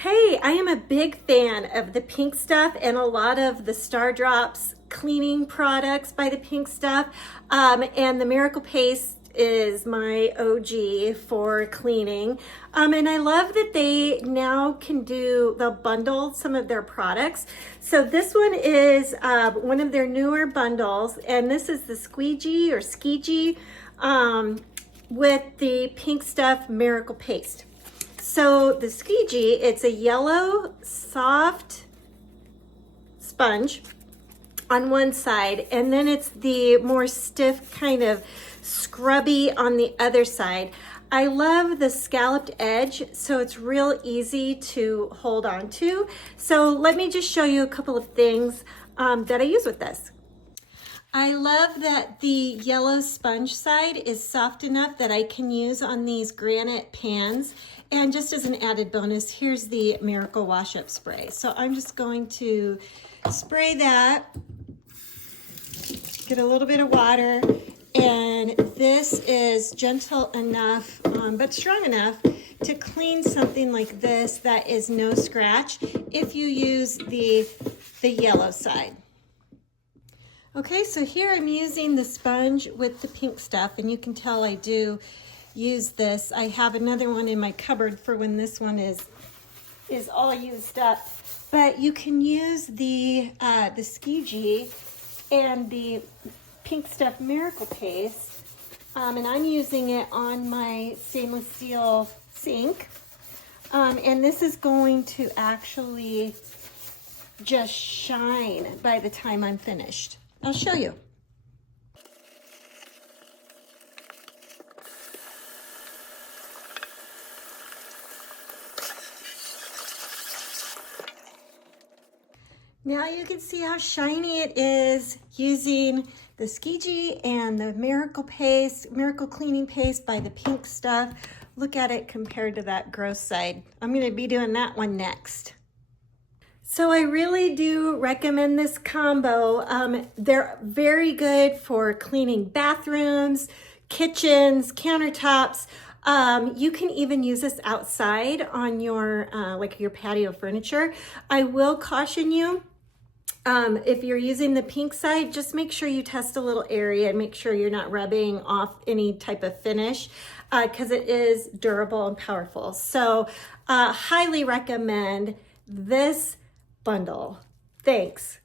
Hey, I am a big fan of the Pink Stuff and a lot of the Stardrops cleaning products by the Pink Stuff. And the Miracle Paste is my OG for cleaning. And I love that they now they'll bundle some of their products. So this one is one of their newer bundles, and this is the SQeeZY or SQeeZY with the Pink Stuff Miracle Paste. So the SQeeZY, it's a yellow, soft sponge on one side, and then it's the more stiff kind of scrubby on the other side. I love the scalloped edge, so it's real easy to hold on to. So let me just show you a couple of things that I use with this. I love that the yellow sponge side is soft enough that I can use on these granite pans. And just as an added bonus, here's the Miracle Wash Up Spray. So I'm just going to spray that, get a little bit of water, and this is gentle enough, but strong enough to clean something like this that is no scratch if you use the yellow side. Okay, so here I'm using the sponge with the Pink Stuff, and you can tell I do use this. I have another one in my cupboard for when this one is all used up. But you can use the SQeeZY and the Pink Stuff Miracle Paste, and I'm using it on my stainless steel sink. And this is going to actually just shine by the time I'm finished. I'll show you. Now you can see how shiny it is using the SQeeZY and the Miracle Paste, Miracle Cleaning Paste by the Pink Stuff. Look at it compared to that gross side. I'm gonna be doing that one next. So I really do recommend this combo. They're very good for cleaning bathrooms, kitchens, countertops. You can even use this outside on your like your patio furniture. I will caution you, if you're using the pink side, just make sure you test a little area and make sure you're not rubbing off any type of finish, because it is durable and powerful. So highly recommend this bundle. Thanks.